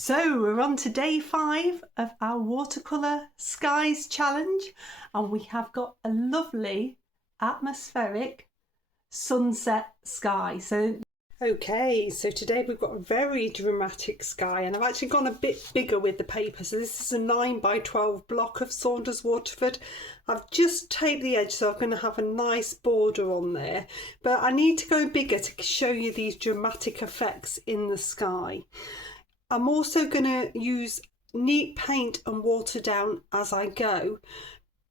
So we're on to day 5 of our watercolour skies challenge, and we have got a lovely atmospheric sunset sky. So today we've got a very dramatic sky, and I've actually gone a bit bigger with the paper. So this is a 9 by 12 block of Saunders Waterford. I've just taped the edge, so I'm going to have a nice border on there, but I need to go bigger to show you these dramatic effects in the sky. I'm also going to use neat paint and water down as I go,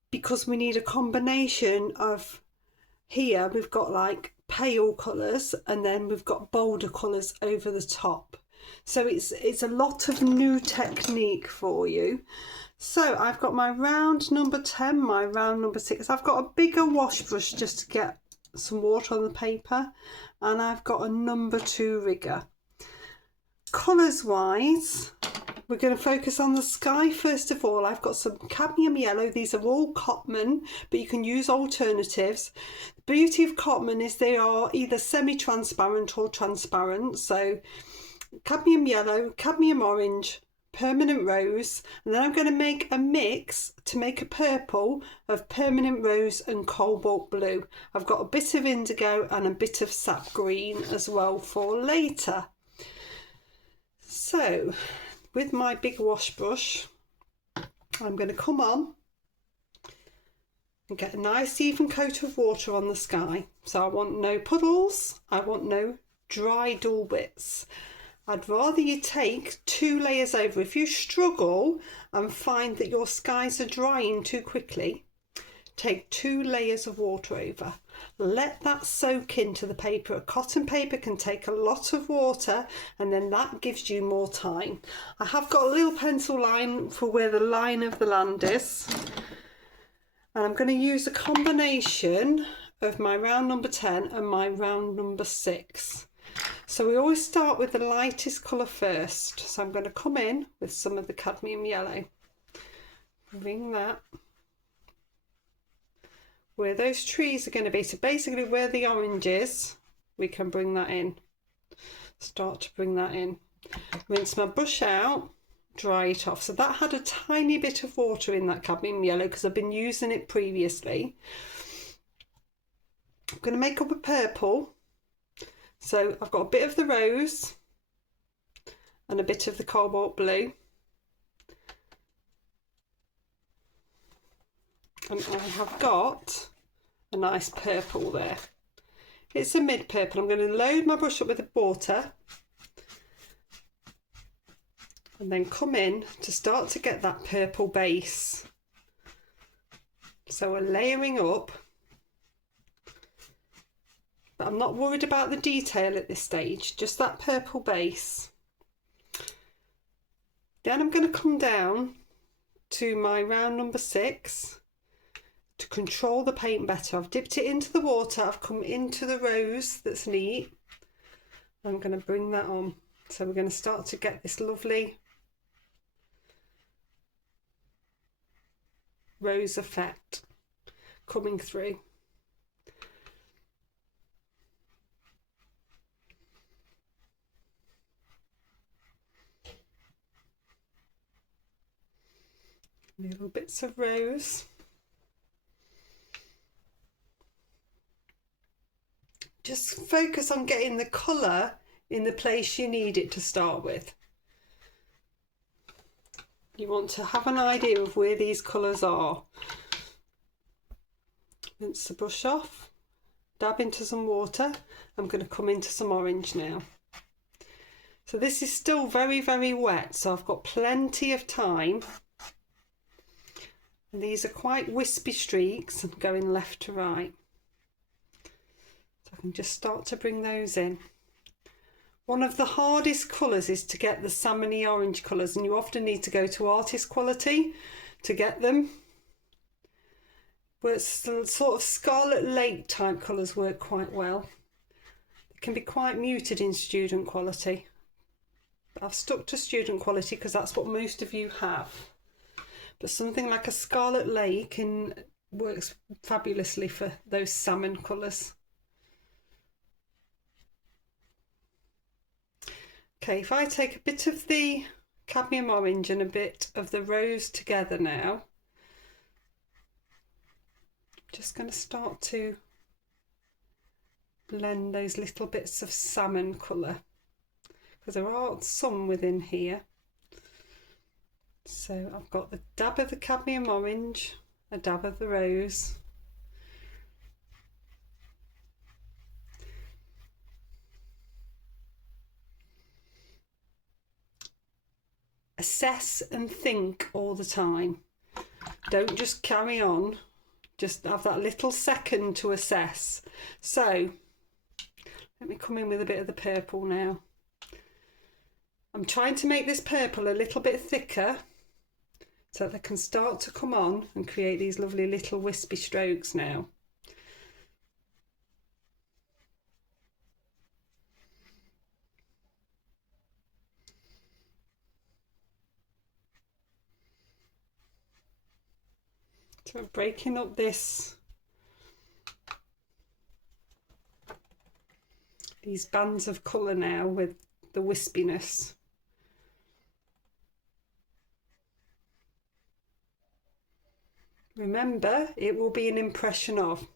because we need a combination of, here we've got like pale colours and then we've got bolder colours over the top. So it's a lot of new technique for you. So I've got my round number 10, my round number 6. I've got a bigger wash brush just to get some water on the paper, and I've got a number 2 rigger. Colours wise, we're going to focus on the sky first of all. I've got some cadmium yellow. These are all Cotman, but you can use alternatives. The beauty of Cotman is they are either semi-transparent or transparent. So cadmium yellow, cadmium orange, permanent rose, and then I'm going to make a mix to make a purple of permanent rose and cobalt blue. I've got a bit of indigo and a bit of sap green as well for later. So with my big wash brush, I'm going to come on and get a nice even coat of water on the sky. So I want no puddles, I want no dry dull bits. I'd rather you take 2 layers over. If you struggle and find that your skies are drying too quickly, take 2 layers of water over. Let that soak into the paper. Cotton paper can take a lot of water, and then that gives you more time. I have got a little pencil line for where the line of the land is, and I'm going to use a combination of my round number 10 and my round number 6. So we always start with the lightest colour first. So I'm going to come in with some of the cadmium yellow, bring that where those trees are going to be. So basically where the orange is, we can bring that in. Start to bring that in. Rinse my brush out, dry it off. So that had a tiny bit of water in that cadmium yellow because I've been using it previously. I'm going to make up a purple. So I've got a bit of the rose and a bit of the cobalt blue. And I have got a nice purple there. It's a mid purple. I'm going to load my brush up with the water and then come in to start to get that purple base. So we're layering up, but I'm not worried about the detail at this stage, just that purple base. Then I'm going to come down to my round number 6 to control the paint better. I've dipped it into the water, I've come into the rose that's neat. I'm going to bring that on. So we're going to start to get this lovely rose effect coming through. Little bits of rose. Just focus on getting the colour in the place you need it to start with. You want to have an idea of where these colours are. Rinse the brush off, dab into some water. I'm going to come into some orange now. So this is still very, very wet, so I've got plenty of time. And these are quite wispy streaks going left to right. So I can just start to bring those in. One of the hardest colours is to get the salmony orange colours, and you often need to go to artist quality to get them. But sort of Scarlet Lake type colours work quite well. They can be quite muted in student quality. But I've stuck to student quality because that's what most of you have. But something like a Scarlet Lake works fabulously for those salmon colours. Okay, if I take a bit of the cadmium orange and a bit of the rose together now. Just going to start to blend those little bits of salmon colour, because there are some within here. So I've got the dab of the cadmium orange, a dab of the rose. Assess and think all the time. Don't just carry on. Just have that little second to assess. So let me come in with a bit of the purple now. I'm trying to make this purple a little bit thicker so that they can start to come on and create these lovely little wispy strokes now. So we're breaking up these bands of colour now with the wispiness. Remember, it will be an impression of.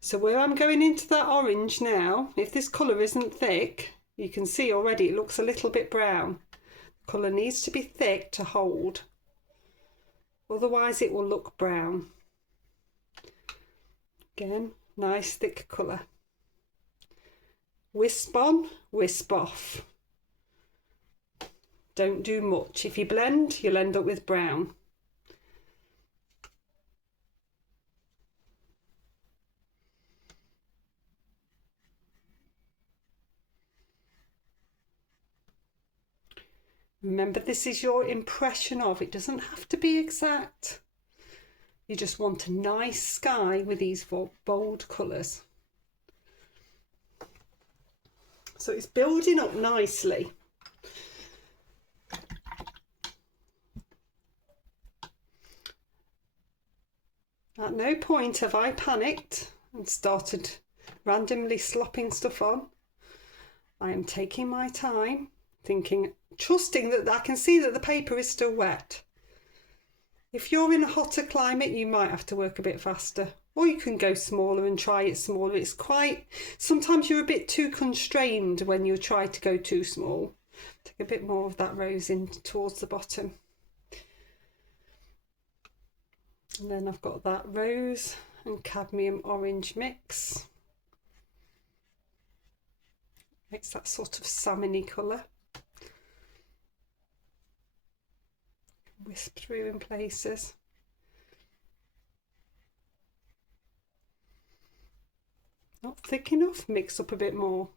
So where I'm going into that orange now, if this colour isn't thick, you can see already it looks a little bit brown. The colour needs to be thick to hold. Otherwise it will look brown. Again, nice thick colour. Wisp on, wisp off. Don't do much. If you blend, you'll end up with brown. Remember, this is your impression of. It doesn't have to be exact. You just want a nice sky with these bold colours. So it's building up nicely. At no point have I panicked and started randomly slopping stuff on. I am taking my time, thinking, trusting that I can see that the paper is still wet. If you're in a hotter climate, you might have to work a bit faster, or you can go smaller and try it smaller. It's quite, sometimes you're a bit too constrained when you try to go too small. Take a bit more of that rose in towards the bottom. And then I've got that rose and cadmium orange mix. Makes that sort of salmony colour. Wisp through in places. Not thick enough, mix up a bit more.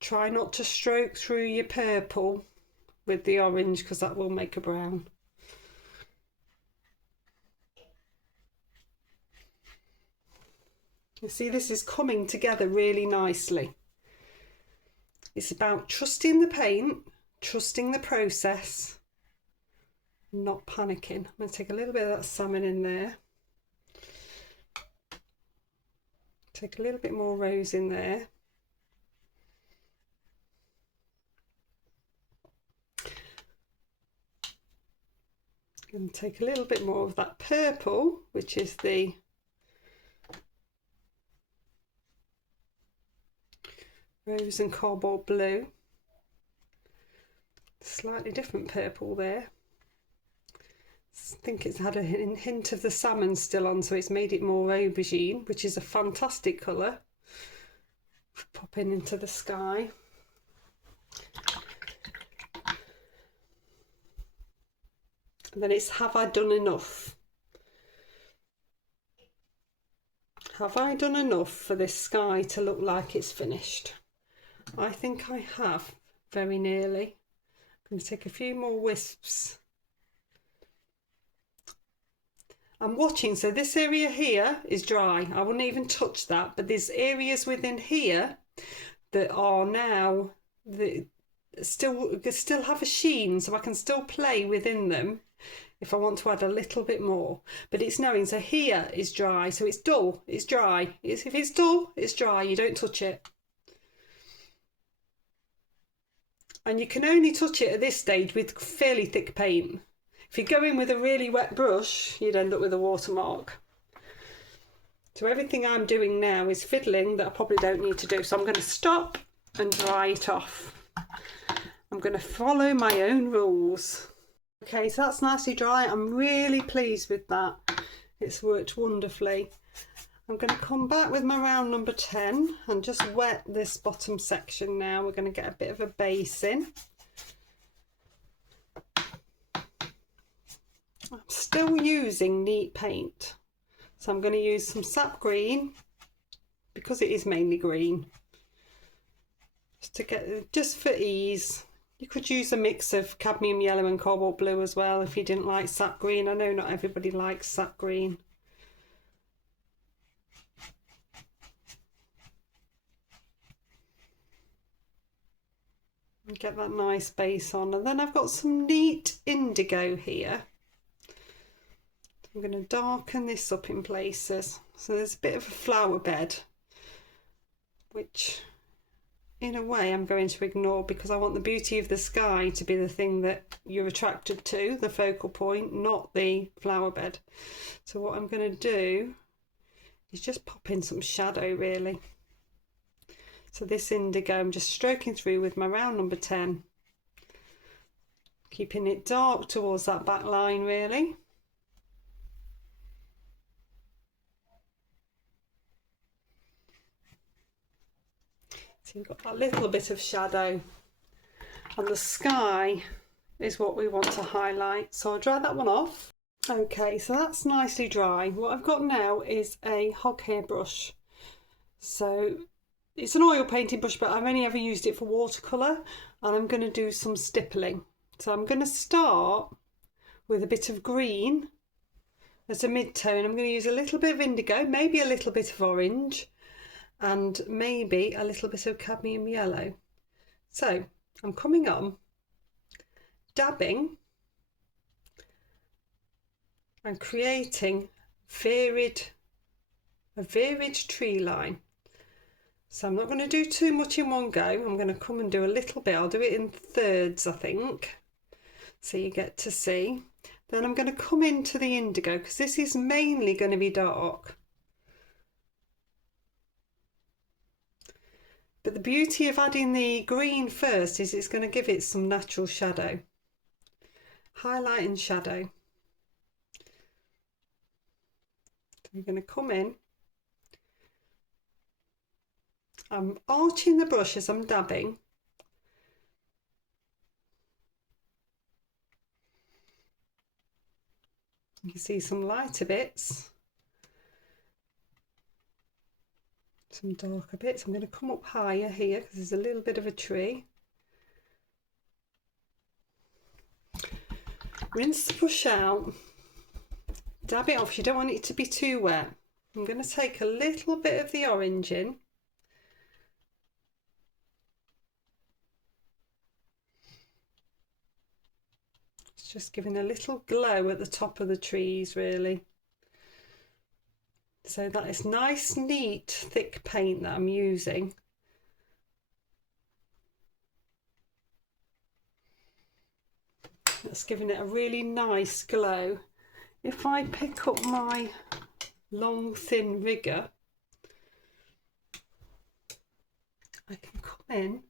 Try not to stroke through your purple with the orange, because that will make a brown. You see, this is coming together really nicely. It's about trusting the paint, trusting the process, not panicking. I'm going to take a little bit of that salmon in there. Take a little bit more rose in there. And take a little bit more of that purple, which is the rose and cobalt blue. Slightly different purple there. I think it's had a hint of the salmon still on, so it's made it more aubergine, which is a fantastic colour. Popping into the sky. And then it's, have I done enough? Have I done enough for this sky to look like it's finished? I think I have, very nearly. I'm going to take a few more wisps. I'm watching, so this area here is dry. I wouldn't even touch that, but there's areas within here that are now, that still have a sheen, so I can still play within them if I want to add a little bit more. But it's knowing, so here is dry, so it's dull, it's dry. If it's dull, it's dry, you don't touch it. And you can only touch it at this stage with fairly thick paint. If you go in with a really wet brush, you'd end up with a watermark. So everything I'm doing now is fiddling that I probably don't need to do. So I'm going to stop and dry it off. I'm going to follow my own rules. Okay, so that's nicely dry. I'm really pleased with that. It's worked wonderfully. I'm going to come back with my round number 10 and just wet this bottom section now. We're going to get a bit of a base in. I'm still using neat paint. So I'm going to use some sap green because it is mainly green. Just for ease. You could use a mix of cadmium yellow and cobalt blue as well if you didn't like sap green. I know not everybody likes sap green. And get that nice base on. And then I've got some neat indigo here. I'm going to darken this up in places. So there's a bit of a flower bed, which in a way I'm going to ignore because I want the beauty of the sky to be the thing that you're attracted to, the focal point, not the flower bed. So what I'm going to do is just pop in some shadow really. So this indigo I'm just stroking through with my round number 10, keeping it dark towards that back line really. So you've got that little bit of shadow, and the sky is what we want to highlight. So I'll dry that one off. Okay, so that's nicely dry. What I've got now is a hog hair brush. So it's an oil painting brush, but I've only ever used it for watercolour, and I'm going to do some stippling. So I'm going to start with a bit of green as a mid-tone. I'm going to use a little bit of indigo, maybe a little bit of orange, and maybe a little bit of cadmium yellow. So I'm coming on, dabbing and creating a varied tree line. So I'm not going to do too much in one go. I'm going to come and do a little bit. I'll do it in thirds, I think, so you get to see. Then I'm going to come into the indigo because this is mainly going to be dark. But the beauty of adding the green first is it's going to give it some natural shadow. Highlight and shadow. So I'm going to come in. I'm arching the brush as I'm dabbing. You can see some lighter bits, some darker bits. I'm going to come up higher here because there's a little bit of a tree. Rinse the brush out, dab it off. You don't want it to be too wet. I'm going to take a little bit of the orange in. It's just giving a little glow at the top of the trees really. So that is nice, neat, thick paint that I'm using. That's giving it a really nice glow. If I pick up my long, thin rigger, I can come in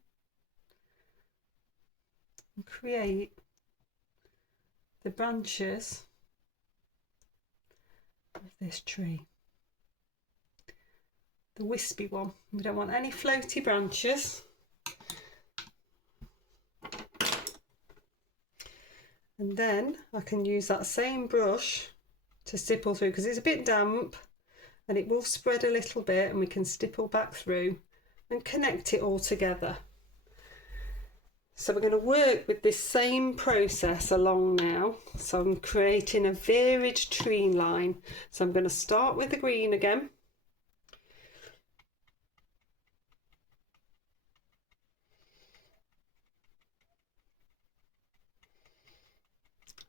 and create the branches of this tree. The wispy one. We don't want any floaty branches. And then I can use that same brush to stipple through because it's a bit damp and it will spread a little bit, and we can stipple back through and connect it all together. So we're going to work with this same process along now. So I'm creating a varied tree line. So I'm going to start with the green again.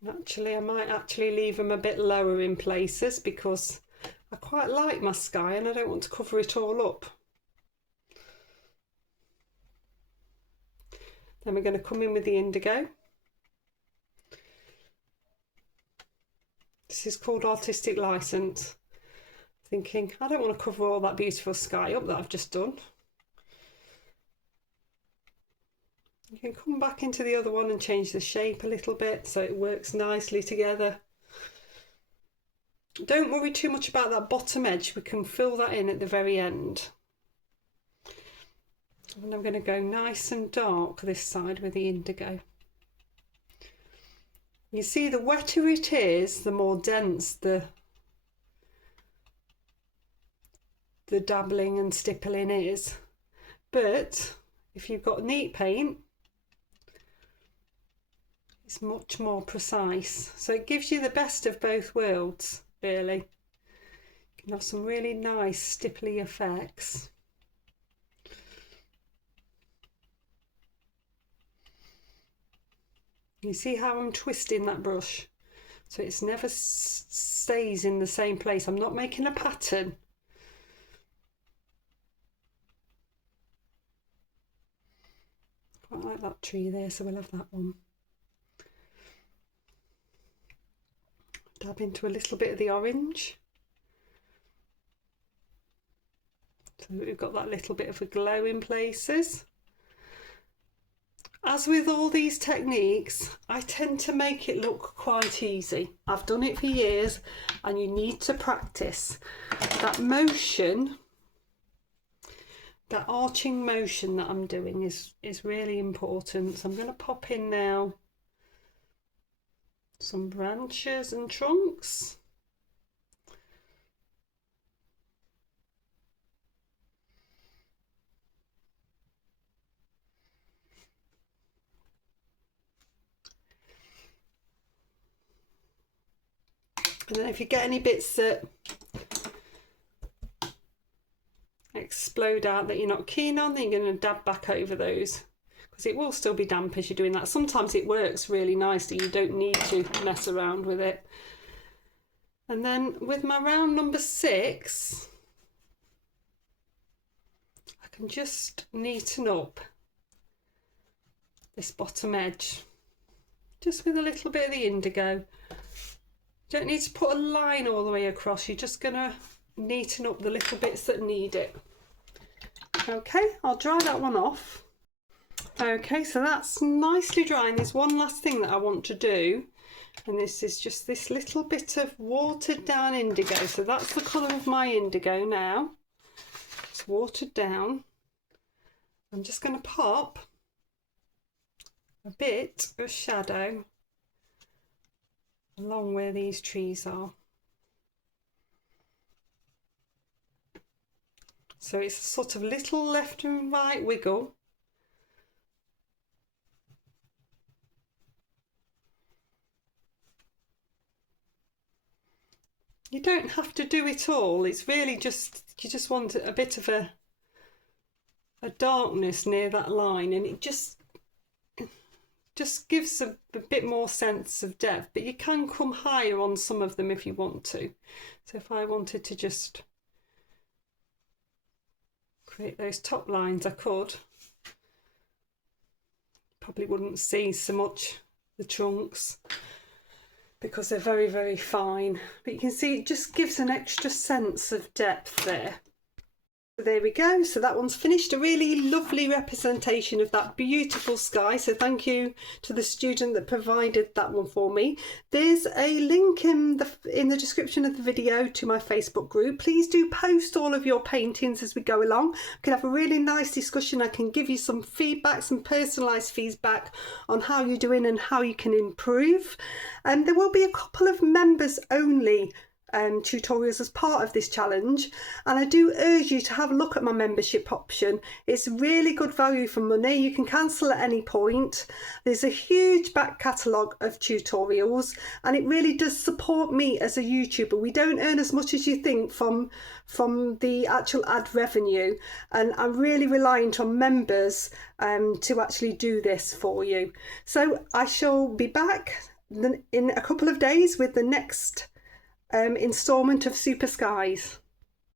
Actually, I might actually leave them a bit lower in places because I quite like my sky and I don't want to cover it all up. Then we're going to come in with the indigo. This is called Artistic License. Thinking, I don't want to cover all that beautiful sky up that I've just done. You can come back into the other one and change the shape a little bit so it works nicely together. Don't worry too much about that bottom edge, we can fill that in at the very end. And I'm going to go nice and dark this side with the indigo. You see, the wetter it is, the more dense the dabbling and stippling is. But if you've got neat paint, it's much more precise. So it gives you the best of both worlds, really. You can have some really nice stipply effects. You see how I'm twisting that brush? So it's never stays in the same place. I'm not making a pattern. Quite like that tree there, so we'll have that one. Dab into a little bit of the orange. So we've got that little bit of a glow in places. As with all these techniques, I tend to make it look quite easy. I've done it for years and you need to practice. That motion, that arching motion that I'm doing is really important. So I'm going to pop in now some branches and trunks. And then if you get any bits that explode out that you're not keen on, then you're going to dab back over those, because it will still be damp as you're doing that. Sometimes it works really nicely, you don't need to mess around with it. And then with my round number 6, I can just neaten up this bottom edge, just with a little bit of the indigo. You don't need to put a line all the way across, you're just going to neaten up the little bits that need it. Okay, I'll dry that one off. Okay, so that's nicely dry, and there's one last thing that I want to do, and this is just this little bit of watered down indigo. So that's the colour of my indigo now. It's watered down. I'm just going to pop a bit of shadow along where these trees are. So it's a sort of little left and right wiggle. You don't have to do it all, it's really just, you just want a bit of a darkness near that line, and it just gives a bit more sense of depth, but you can come higher on some of them if you want to. So if I wanted to just create those top lines, I could. Probably wouldn't see so much the trunks because they're very, very fine, but you can see it just gives an extra sense of depth there. There we go, so that one's finished. A really lovely representation of that beautiful sky, so thank you to the student that provided that one for me. There's a link in the description of the video to my Facebook group. Please do post all of your paintings as we go along. We can have a really nice discussion. I can give you some feedback, some personalised feedback on how you're doing and how you can improve. And there will be a couple of members only tutorials as part of this challenge, and I do urge you to have a look at my membership option. It's really good value for money. You can cancel at any point. There's a huge back catalogue of tutorials, and it really does support me as a YouTuber. We don't earn as much as you think from the actual ad revenue, and I'm really reliant on members to actually do this for you. So I shall be back in a couple of days with the next instalment of Super Skies.